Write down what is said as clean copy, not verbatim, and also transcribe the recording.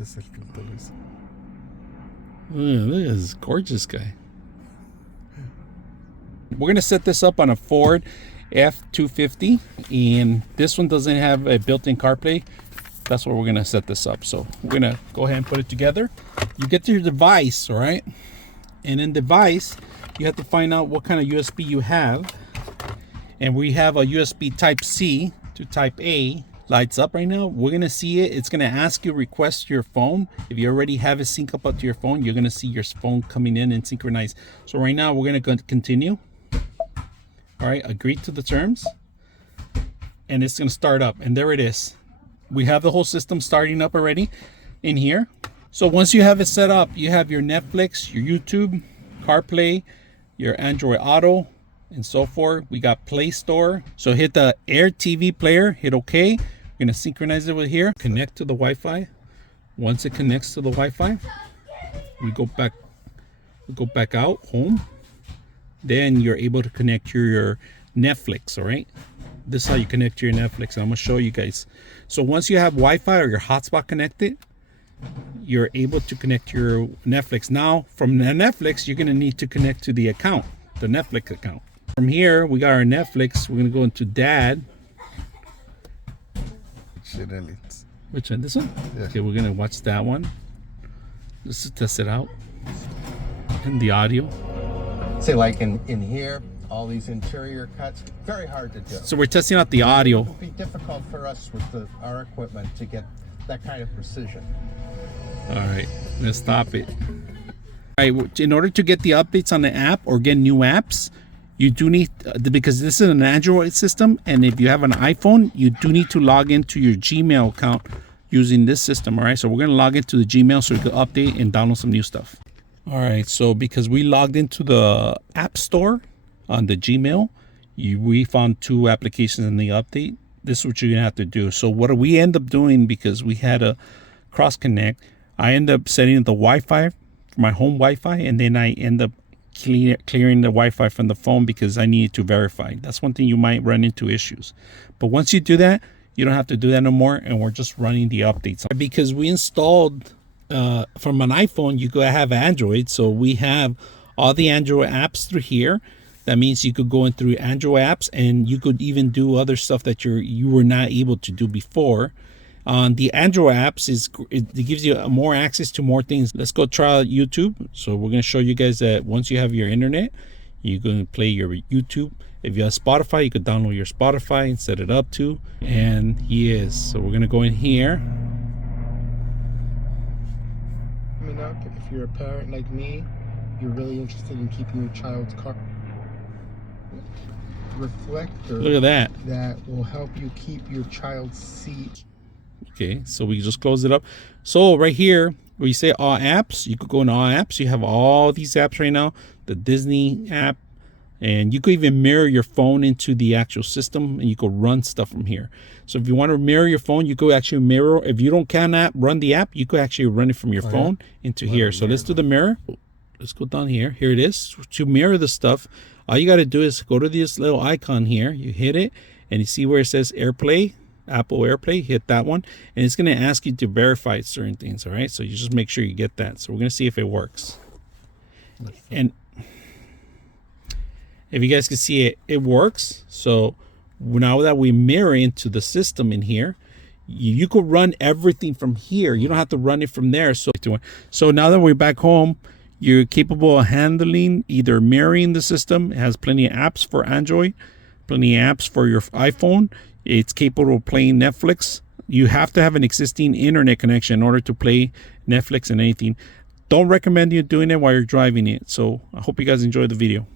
Ese es el que te lo hizo. Look at this gorgeous guy. We're going to set this up on a Ford F-250, and this one doesn't have a built-in CarPlay. That's where we're going to set this up. So we're going to go ahead and put it together. You get to your device, all right? And in device, you have to find out what kind of USB you have. And we have a USB Type C to Type A. Lights up right now. We're going to see it. It's going to ask you request your phone. If you already have it sync up to your phone, you're going to see your phone coming in and synchronize. So right now, we're going to continue. All right, agree to the terms. And it's going to start up. And there it is. We have the whole system starting up already in here. So once you have it set up, you have your Netflix, your YouTube, CarPlay, your Android Auto, and so forth. We got Play Store. So hit the Air TV player, hit OK. We're going to synchronize it with here. Connect to the Wi-Fi. Once it connects to the Wi-Fi, we go back out, home. Then you're able to connect your Netflix, all right? This is how you connect to your Netflix. And I'm going to show you guys. So once you have Wi-Fi or your hotspot connected, you're able to connect your Netflix. Now, from the Netflix, you're going to need to connect to the account, the Netflix account. From here, we got our Netflix. We're going to go into Dad. Which one? This one? Yeah. Okay, we're going to watch that one. Just to test it out. And the audio. Say like in here, all these interior cuts, very hard to do. So we're testing out the audio. It would be difficult for us with our equipment to get that kind of precision. All right, let's stop it. All right, in order to get the updates on the app or get new apps, you do need, because this is an Android system, and if you have an iPhone, you do need to log into your Gmail account using this system, all right? So we're gonna log into the Gmail so we can update and download some new stuff. All right, so because we logged into the App Store on the Gmail, we found 2 applications in the update. This is what you're gonna have to do. So what do we end up doing, because we had a cross connect, I end up setting the Wi-Fi for my home Wi-Fi, and then I end up clearing the Wi-Fi from the phone because I needed to verify. That's one thing you might run into issues. But once you do that, you don't have to do that no more, and we're just running the updates. Because we installed from an iPhone, you could have Android, so we have all the Android apps through here. That means you could go in through Android apps, and you could even do other stuff that you were not able to do before. On the Android apps, it gives you more access to more things. Let's go try YouTube. So we're going to show you guys that once you have your internet, you're going to play your YouTube. If you have Spotify, you could download your Spotify and set it up too. And he is. So we're going to go in here. I mean, if you're a parent like me, you're really interested in keeping your child's car reflector. Look at that. That will help you keep your child's seat. Okay, so we just close it up. So right here, where you say all apps, you could go in all apps. You have all these apps right now. The Disney app, and you could even mirror your phone into the actual system, and you could run stuff from here. So if you want to mirror your phone, you could actually mirror. If you cannot run the app, you could actually run it from your phone into here. So let's do the mirror. Let's go down here. Here it is. To mirror the stuff, all you got to do is go to this little icon here. You hit it, and you see where it says AirPlay. Apple AirPlay, hit that one, and it's going to ask you to verify certain things. All right, so you just make sure you get that. So we're going to see if it works. And if you guys can see it, it works. So now that we mirror into the system in here, you could run everything from here. You don't have to run it from there. So now that we're back home, you're capable of handling either mirroring the system. It has plenty of apps for Android, plenty of apps for your iPhone. It's capable of playing Netflix. You have to have an existing internet connection in order to play Netflix and anything. Don't recommend you doing it while you're driving it. So I hope you guys enjoyed the video.